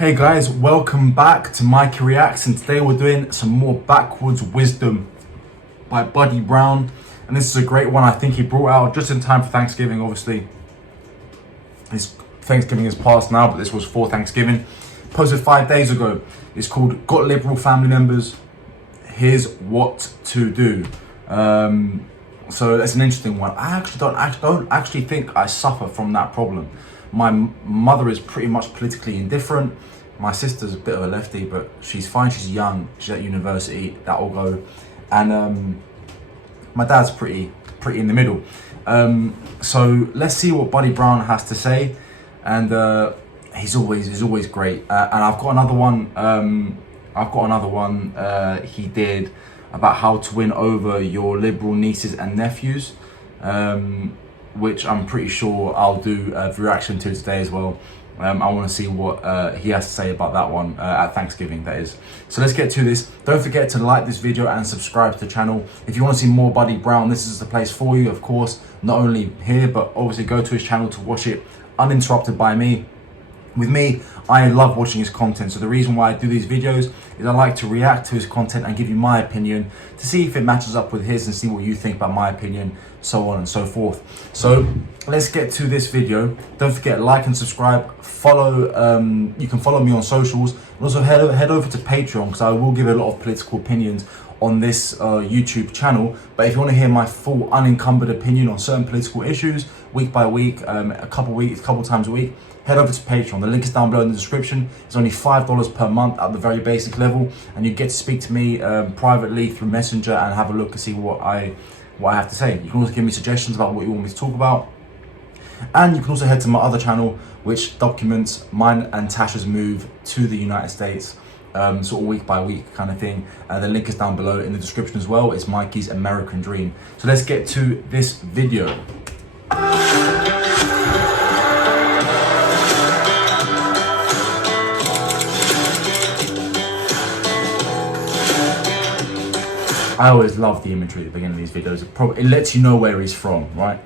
Hey guys, welcome back to Mikey Reacts, and today we're doing some more Backwards Wisdom by Buddy Brown. And this is a great one. I think he brought out just in time for Thanksgiving. Obviously, his Thanksgiving is past now, but this was for Thanksgiving. Posted 5 days ago. It's called Got Liberal Family Members, Here's What to Do. So that's an interesting one. I don't actually think I suffer from that problem. My mother is pretty much politically indifferent. My sister's a bit of a lefty, but she's fine. She's young. She's at university. That'll go. And my dad's pretty in the middle. So let's see what Buddy Brown has to say. And he's always great. And I've got another one. He did about how to win over your liberal nieces and nephews. Which I'm pretty sure I'll do a reaction to today as well. I want to see what he has to say about that one at Thanksgiving, that is. So let's get to this. Don't forget to like this video and subscribe to the channel. If you want to see more Buddy Brown, this is the place for you, of course. Not only here, but obviously go to his channel to watch it uninterrupted by me. With me, I love watching his content. So the reason why I do these videos is I like to react to his content and give you my opinion to see if it matches up with his and see what you think about my opinion, so on and so forth. So let's get to this video. Don't forget, like and subscribe. Follow, you can follow me on socials, and also head over to Patreon, because I will give a lot of political opinions on this YouTube channel. But if you want to hear my full unencumbered opinion on certain political issues week by week, a couple times a week, head over to Patreon. The link is down below in the description. It's only $5 per month at the very basic level, and you get to speak to me privately through Messenger and have a look and see what I have to say. You can also give me suggestions about what you want me to talk about. And you can also head to my other channel, which documents mine and Tasha's move to the United States, sort of week by week kind of thing. The link is down below in the description as well. It's Mikey's American Dream. So let's get to this video. I always love the imagery at the beginning of these videos. It lets you know where he's from, right?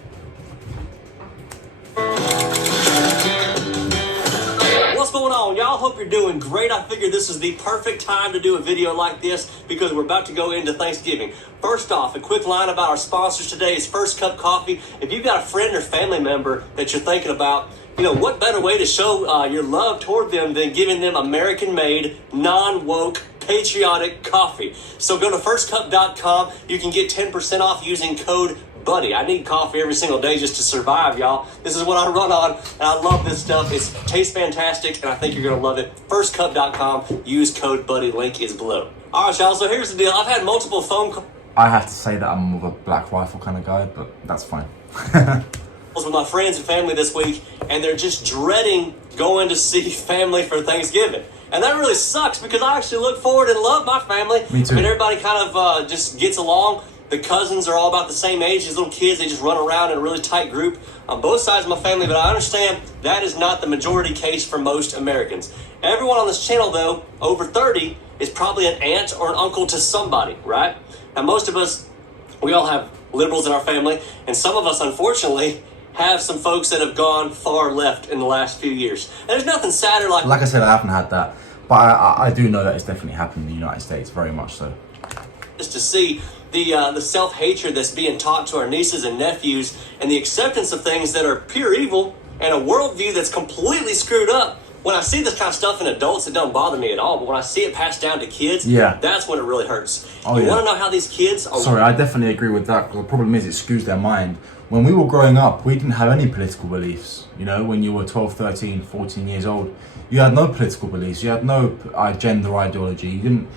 What's going on, y'all? Hope you're doing great. I figured this is the perfect time to do a video like this because we're about to go into Thanksgiving. First off, a quick line about our sponsors today is First Cup Coffee. If you've got a friend or family member that you're thinking about, what better way to show your love toward them than giving them American-made, non-woke, patriotic coffee. So go to firstcup.com. You can get 10% off using code BUDDY. I need coffee every single day just to survive, y'all. This is what I run on, and I love this stuff. It tastes fantastic, and I think you're going to love it. Firstcup.com. Use code BUDDY. Link is below. All right, y'all. So here's the deal. I've had multiple phone calls. I have to say that I'm more of a Black Rifle kind of guy, but that's fine. With my friends and family this week, and they're just dreading going to see family for Thanksgiving. And that really sucks because I actually look forward and love my family. Me too. I mean, everybody kind of just gets along. The cousins are all about the same age. These little kids, they just run around in a really tight group on both sides of my family. But I understand that is not the majority case for most Americans. Everyone on this channel, though, over 30, is probably an aunt or an uncle to somebody, right? Now, most of us, we all have liberals in our family. And some of us, unfortunately, have some folks that have gone far left in the last few years. And there's nothing sadder like I said, I haven't had that. But I do know that it's definitely happened in the United States, very much so. Just to see the self-hatred that's being taught to our nieces and nephews, and the acceptance of things that are pure evil, and a worldview that's completely screwed up. When I see this kind of stuff in adults, it don't bother me at all. But when I see it passed down to kids, that's when it really hurts. Oh, you want to know how these kids are... Sorry, I definitely agree with that. The problem is it skews their mind. When we were growing up, we didn't have any political beliefs. When you were 12, 13, 14 years old, you had no political beliefs. You had no gender ideology. You didn't.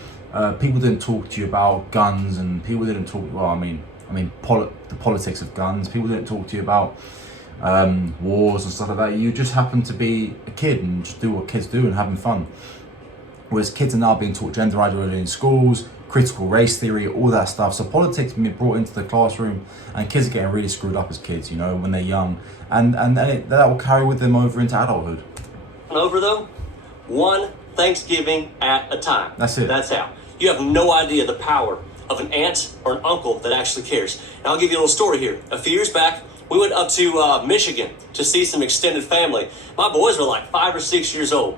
People didn't talk to you about guns, and people didn't talk. Well, the politics of guns. People didn't talk to you about wars and stuff like that. You just happened to be a kid and just do what kids do and having fun. Whereas kids are now being taught gender ideology in schools, critical race theory, all that stuff. So politics being brought into the classroom, and kids are getting really screwed up as kids, when they're young, and that will carry with them over into adulthood. Over though, one Thanksgiving at a time. That's it. That's how. You have no idea the power of an aunt or an uncle that actually cares. And I'll give you a little story here. A few years back, we went up to Michigan to see some extended family. My boys were like 5 or 6 years old.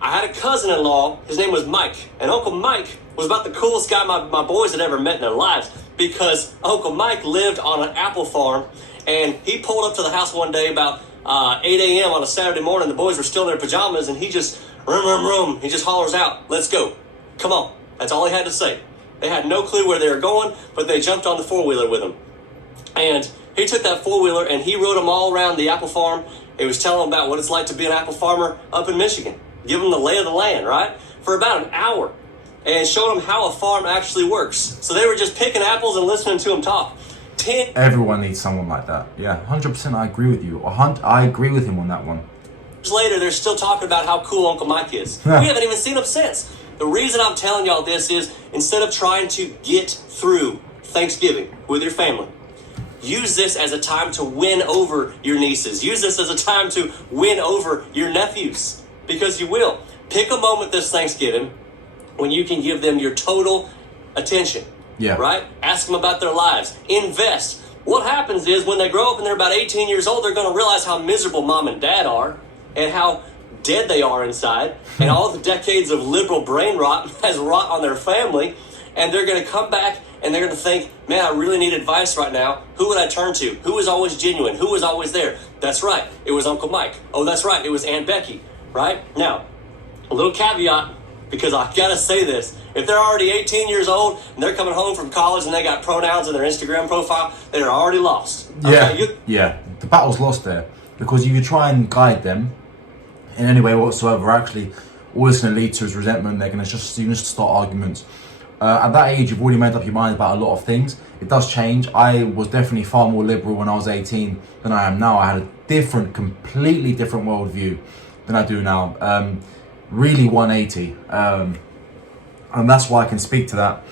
I had a cousin-in-law, his name was Mike, and Uncle Mike was about the coolest guy my boys had ever met in their lives, because Uncle Mike lived on an apple farm, and he pulled up to the house one day about 8 a.m. on a Saturday morning. The boys were still in their pajamas, and he just, room, he just hollers out, "Let's go. Come on." That's all he had to say. They had no clue where they were going, but they jumped on the four-wheeler with him. And he took that four-wheeler and he rode them all around the apple farm. It was telling them about what it's like to be an apple farmer up in Michigan. Give them the lay of the land, right? For about an hour. And showed them how a farm actually works. So they were just picking apples and listening to him talk. Everyone needs someone like that. Yeah, 100% I agree with you. I agree with him on that one. Years later, they're still talking about how cool Uncle Mike is. We haven't even seen him since. The reason I'm telling y'all this is, instead of trying to get through Thanksgiving with your family, use this as a time to win over your nieces. Use this as a time to win over your nephews, because you will. Pick a moment this Thanksgiving when you can give them your total attention. Yeah. Right? Ask them about their lives. Invest. What happens is, when they grow up and they're about 18 years old, they're going to realize how miserable mom and dad are, and how dead they are inside, and all the decades of liberal brain rot has wrought on their family. And they're going to come back and they're going to think, "Man, I really need advice right now. Who would I turn to? Who was always genuine? Who was always there?" That's right, it was Uncle Mike. Oh, that's right, it was Aunt Becky. Right? Now, a little caveat, because I gotta say this. If they're already 18 years old and they're coming home from college and they got pronouns in their Instagram profile, they are already lost. Okay? Yeah, the battle's lost there. Because if you try and guide them in any way whatsoever, actually, all it's going to lead to is resentment. They're going to just start arguments. At that age, you've already made up your mind about a lot of things. It does change. I was definitely far more liberal when I was 18 than I am now. I had a completely different worldview than I do now. Really 180. And that's why I can speak to that.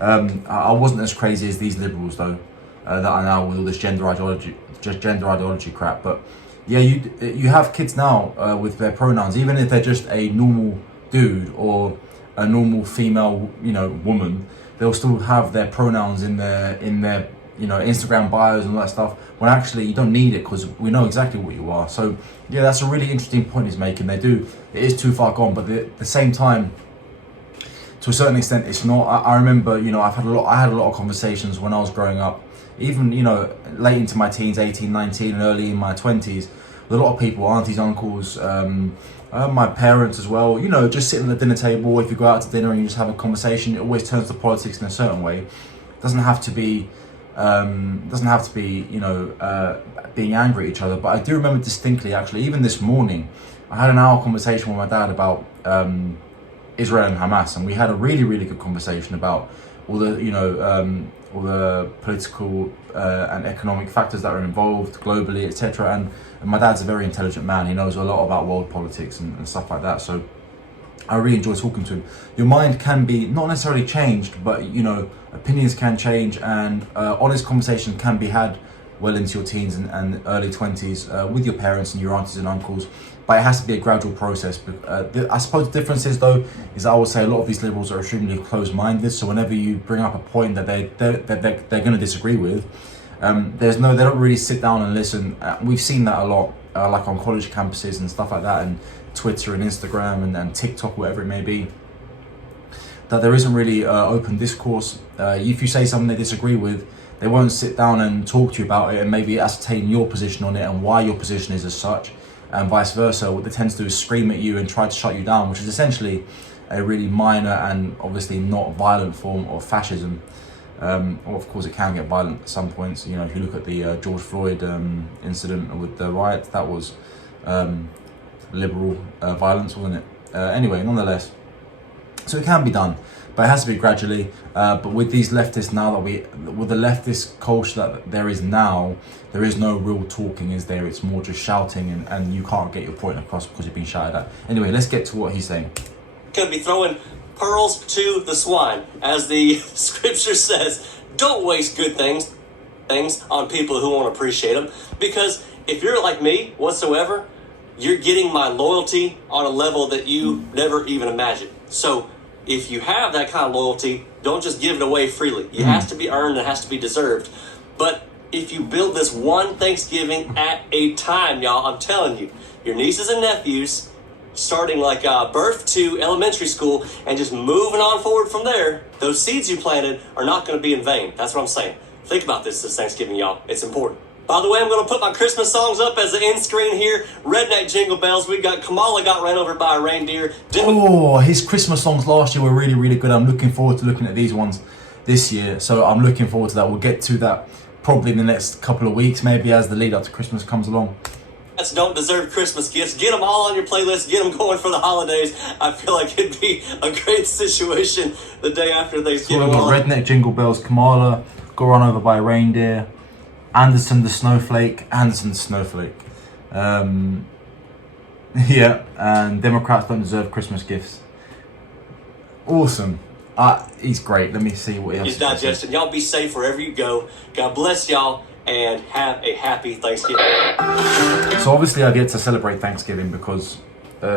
I wasn't as crazy as these liberals, though, that are now with all this gender ideology crap. But yeah, you have kids now with their pronouns, even if they're just a normal dude or a normal female, woman, they'll still have their pronouns in their Instagram bios and all that stuff, when actually you don't need it, because we know exactly what you are. So yeah, that's a really interesting point he's making. It is too far gone, but at the same time, to a certain extent, it's not. I remember, I had a lot of conversations when I was growing up, even, late into my teens, 18, 19, and early in my 20s, with a lot of people, aunties, uncles, my parents as well, just sitting at the dinner table. If you go out to dinner and you just have a conversation, it always turns to politics in a certain way. It doesn't have to be, being angry at each other. But I do remember distinctly, actually, even this morning, I had an hour conversation with my dad about Israel and Hamas, and we had a really, really good conversation about all the, all the political and economic factors that are involved globally, etc. And my dad's a very intelligent man. He knows a lot about world politics and stuff like that. So I really enjoy talking to him. Your mind can be not necessarily changed, but opinions can change, and honest conversation can be had well into your teens and early 20s with your parents and your aunties and uncles. But it has to be a gradual process. I suppose the difference is, though, is I would say a lot of these liberals are extremely closed-minded. So whenever you bring up a point that they're going to disagree with, they don't really sit down and listen. We've seen that a lot, like on college campuses and stuff like that, and Twitter and Instagram and TikTok, whatever it may be. That there isn't really open discourse. If you say something they disagree with, they won't sit down and talk to you about it and maybe ascertain your position on it and why your position is as such, and vice versa. What they tend to do is scream at you and try to shut you down, which is essentially a really minor and obviously not violent form of fascism. Well, of course, it can get violent at some points. If you look at the George Floyd incident with the riots, that was liberal violence, wasn't it? Anyway, nonetheless, so it can be done, but it has to be gradually. But with these leftists now, with the leftist culture that there is now, there is no real talking, is there? It's more just shouting, and you can't get your point across because you've been shouted at. Anyway, let's get to what he's saying. Going to be throwing pearls to the swine, as the scripture says. Don't waste good things on people who won't appreciate them, because if you're like me whatsoever, you're getting my loyalty on a level that you never even imagined. So if you have that kind of loyalty, don't just give it away freely. It has to be earned, it has to be deserved. But if you build this one Thanksgiving at a time, y'all, I'm telling you, your nieces and nephews, starting like birth to elementary school and just moving on forward from there, those seeds you planted are not going to be in vain. That's what I'm saying. Think about this Thanksgiving, y'all. It's important. By the way, I'm going to put my Christmas songs up as the end screen here. Redneck Jingle Bells. We got Kamala got ran over by a reindeer. Oh, his Christmas songs last year were really, really good. I'm looking forward to looking at these ones this year. So I'm looking forward to that. We'll get to that probably in the next couple of weeks, maybe as the lead up to Christmas comes along. Don't deserve Christmas gifts. Get them all on your playlist. Get them going for the holidays. I feel like it'd be a great situation the day after Thanksgiving. So we've got Redneck Jingle Bells, Kamala, got run over by a reindeer, Anderson the Snowflake. Yeah, and Democrats don't deserve Christmas gifts. Awesome. He's great. Let me see what else. He's digesting. Y'all be safe wherever you go. God bless y'all and have a happy Thanksgiving. So obviously I get to celebrate Thanksgiving because we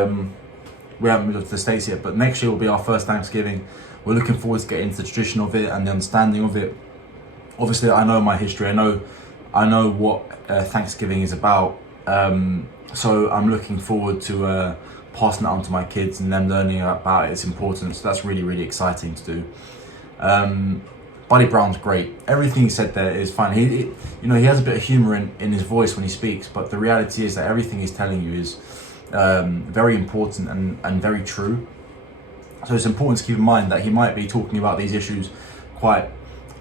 haven't moved to the States yet, but next year will be our first Thanksgiving. We're looking forward to getting into the tradition of it and the understanding of it. Obviously I know my history. I know what Thanksgiving is about. So I'm looking forward to passing that on to my kids and them learning about its importance. That's really, really exciting to do. Buddy Brown's great. Everything he said there is fine. He has a bit of humor in his voice when he speaks, but the reality is that everything he's telling you is very important and very true. So it's important to keep in mind that he might be talking about these issues quite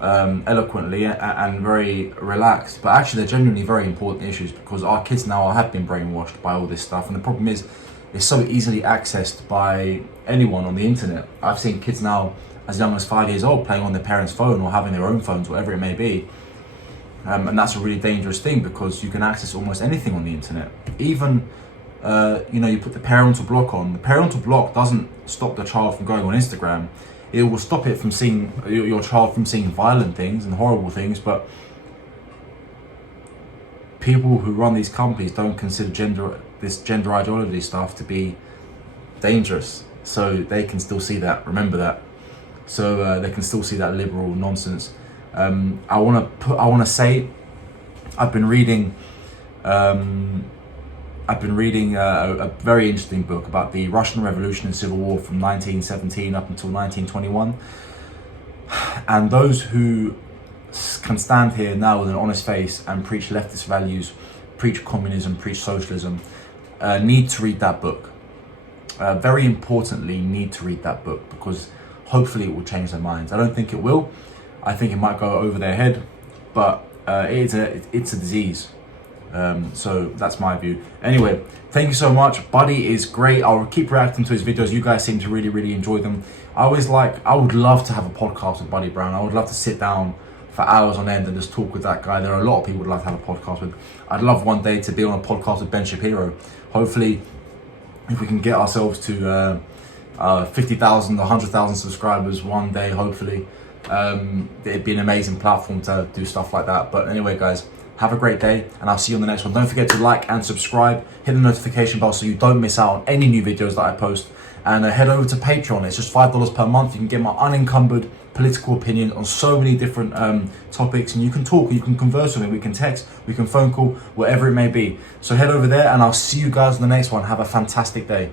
eloquently and very relaxed, but actually they're genuinely very important issues because our kids now have been brainwashed by all this stuff, and the problem is it's so easily accessed by anyone on the internet. I've seen kids now as young as 5 years old playing on their parents' phone or having their own phones, whatever it may be, and that's a really dangerous thing because you can access almost anything on the internet. Even you put the parental block on. The parental block doesn't stop the child from going on Instagram. It will stop it from seeing your child from seeing violent things and horrible things, but people who run these companies don't consider gender ideology stuff to be dangerous, so they can still see that. Remember that. So they can still see that liberal nonsense. I want to say, I've been reading a very interesting book about the Russian Revolution and Civil War from 1917 up until 1921. And those who can stand here now with an honest face and preach leftist values, preach communism, preach socialism, need to read that book. Very importantly, need to read that book because hopefully it will change their minds. I don't think it will. I think it might go over their head, but it's a disease. So that's my view. Anyway, thank you so much. Buddy is great. I'll keep reacting to his videos. You guys seem to really, really enjoy them. I would love to have a podcast with Buddy Brown. I would love to sit down for hours on end and just talk with that guy. There are a lot of people would love to have a podcast with. I'd love one day to be on a podcast with Ben Shapiro. Hopefully, if we can get ourselves to 50,000, 100,000 subscribers one day, hopefully, it'd be an amazing platform to do stuff like that. But anyway, guys, have a great day, and I'll see you on the next one. Don't forget to like and subscribe. Hit the notification bell so you don't miss out on any new videos that I post. And head over to Patreon. It's just $5 per month. You can get my unencumbered political opinion on so many different topics, and you can talk, you can converse with me, we can text, we can phone call, whatever it may be. So head over there, and I'll see you guys on the next one. Have a fantastic day.